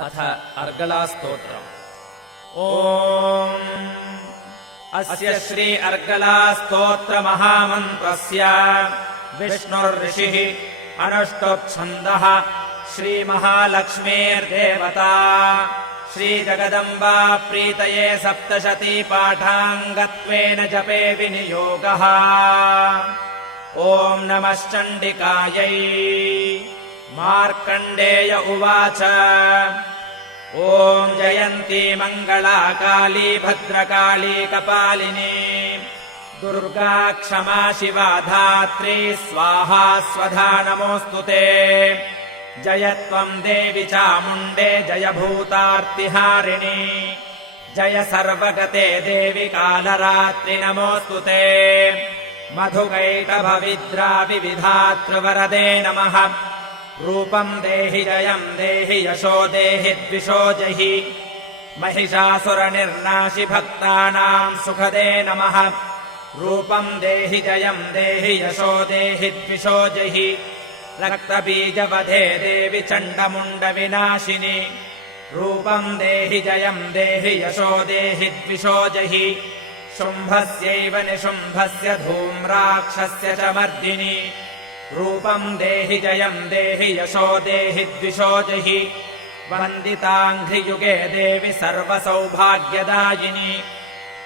अथ अर्गलास्तोत्रम्। अस्य श्री अर्गलास्तोत्रमहामन्त्रस्य विष्णुर्ऋषिः अनुष्टुप्छन्दः श्रीमहालक्ष्मीर्देवता श्रीजगदम्बा प्रीतये सप्तशतीपाठाङ्गत्वेन जपे विनियोगः। ॐ नमश्चण्डिकायै। मार्कण्डेय उवाच। ॐ जयन्ती मङ्गला काली भद्रकाली कपालिनी दुर्गा क्षमा शिवा धात्री स्वाहा स्वधा नमोऽस्तु ते। जय त्वम् देवि चामुण्डे जय भूतार्तिहारिणि जय सर्वगते देवि कालरात्रि नमोऽस्तु ते। मधुकैटभविद्राविविधातृवरदे नमः। रूपम् देहि जयम् देहि यशो देहि द्विषो जहि महिषासुरनिर्नाशि भक्तानाम् सुखदे नमः। रूपम् देहि जयम् देहि यशो देहि द्विषो जहि रक्तबीजवधे देवि चण्डमुण्डविनाशिनि। रूपम् देहि जयम् देहि यशो देहि द्विषो जहि शुम्भस्यैव निशुम्भस्य धूम्राक्षस्य च मर्दिनि। रूपम् देहि जयम् देहि यशो देहि द्विषो जहि वन्दिताङ्घ्रियुगे देवि सर्वसौभाग्यदायिनि।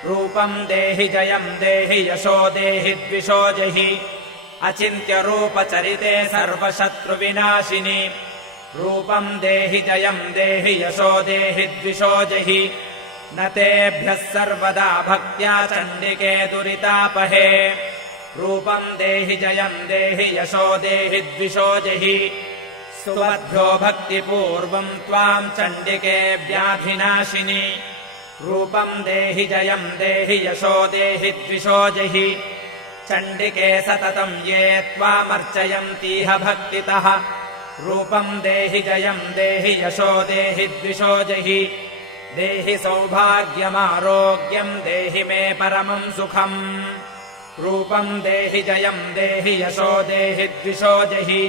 रूपम् देहि जयम् देहि यशो देहि द्विषो जहि अचिन्त्यरूपचरिते सर्वशत्रुविनाशिनि। रूपम् देहि जयम् देहि यशो देहि द्विषो जहि न तेभ्यः सर्वदा भक्त्या चण्डिके दुरितापहे। रूपम् देहि जयम् देहि यशो देहि द्विषो जहि सुवद्भ्यो भक्तिपूर्वम् त्वाम् चण्डिके व्याधिनाशिनि। रूपम् देहि जयम् देहि यशो देहि द्विषो जहि चण्डिके सततम् ये त्वामर्चयन्तीह भक्तितः। रूपम् देहि जयम् देहि यशो देहि द्विषो जहि देहि सौभाग्यमारोग्यम् देहि मे परमम् सुखम्। रूपम् देहि जयम् देहि यशो देहि द्विषो जहि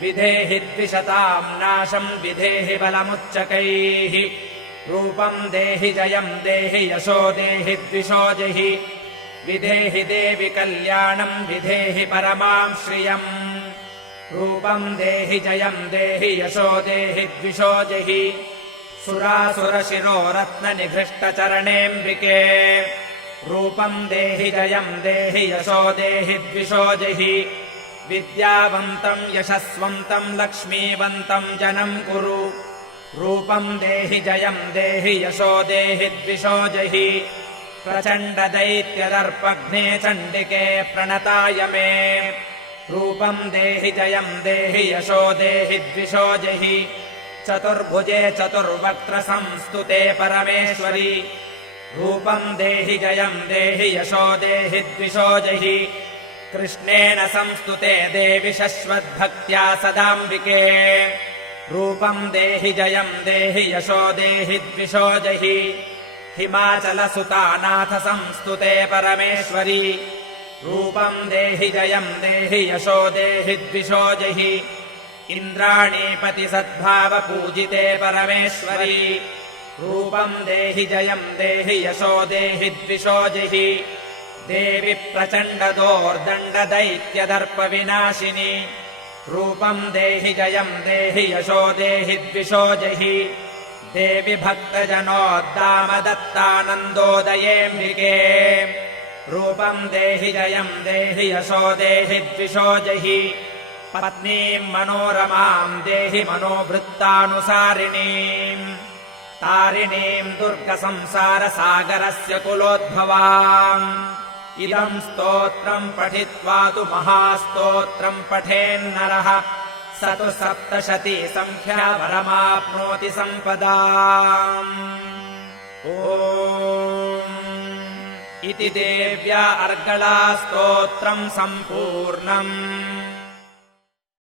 विधेहि द्विषताम् नाशम् विधेहि बलमुच्चकैः। रूपम् देहि जयम् देहि यशो देहि द्विषो जहि विधेहि देवि कल्याणम् विधेहि परमाम् श्रियम्। रूपम् देहि जयम् देहि यशो देहि द्विषो जहि सुरासुरशिरो रत्ननिघृष्टचरणेऽम्बिके। रूपम् देहि जयम् देहि यशो देहि द्विषो जहि विद्यावन्तम् यशस्वन्तम् लक्ष्मीवन्तम् जनम् कुरु। रूपम् देहि जयम् देहि यशो देहि द्विषो जहि प्रचण्डदैत्यदर्पघ्ने चण्डिके प्रणताय मे। रूपम् देहि जयम् देहि यशो देहि द्विषो जहि चतुर्भुजे चतुर्वक्त्रसंस्तुते परमेश्वरि। रूपम् देहि जयम् देहि यशो देहि द्विषो जहि कृष्णेन संस्तुते देवि शश्वद्भक्त्या सदाम्बिके। रूपम् देहि जयम् देहि यशो देहि द्विषो जहि हिमाचलसुतानाथ संस्तुते परमेश्वरि। रूपम् देहि जयम् देहि यशो देहि द्विषो जहि इन्द्राणीपति सद्भावपूजिते परमेश्वरि। रूपम् देहि जयम् देहि यशो देहि द्विषो जहि देवि प्रचण्डदोर्दण्डदैत्यदर्पविनाशिनि। रूपम् देहि जयम् देहि यशो देहि द्विषो जहि देवि भक्तजनोद्दामदत्तानन्दोदयेऽम्बिके। रूपम् देहि जयम् देहि यशो देहि द्विषो जहि पत्नीम् मनोरमाम् देहि मनोवृत्तानुसारिणीम् तारिणीम् दुर्गसंसारसागरस्य कुलोद्भवाम्। इदम् स्तोत्रम् पठित्वा तु महास्तोत्रम् पठेन्नरः स तु सप्तशती संख्या वरमाप्नोति सम्पदाम्। ॐ इति देव्या अर्गलास्तोत्रम् सम्पूर्णम्।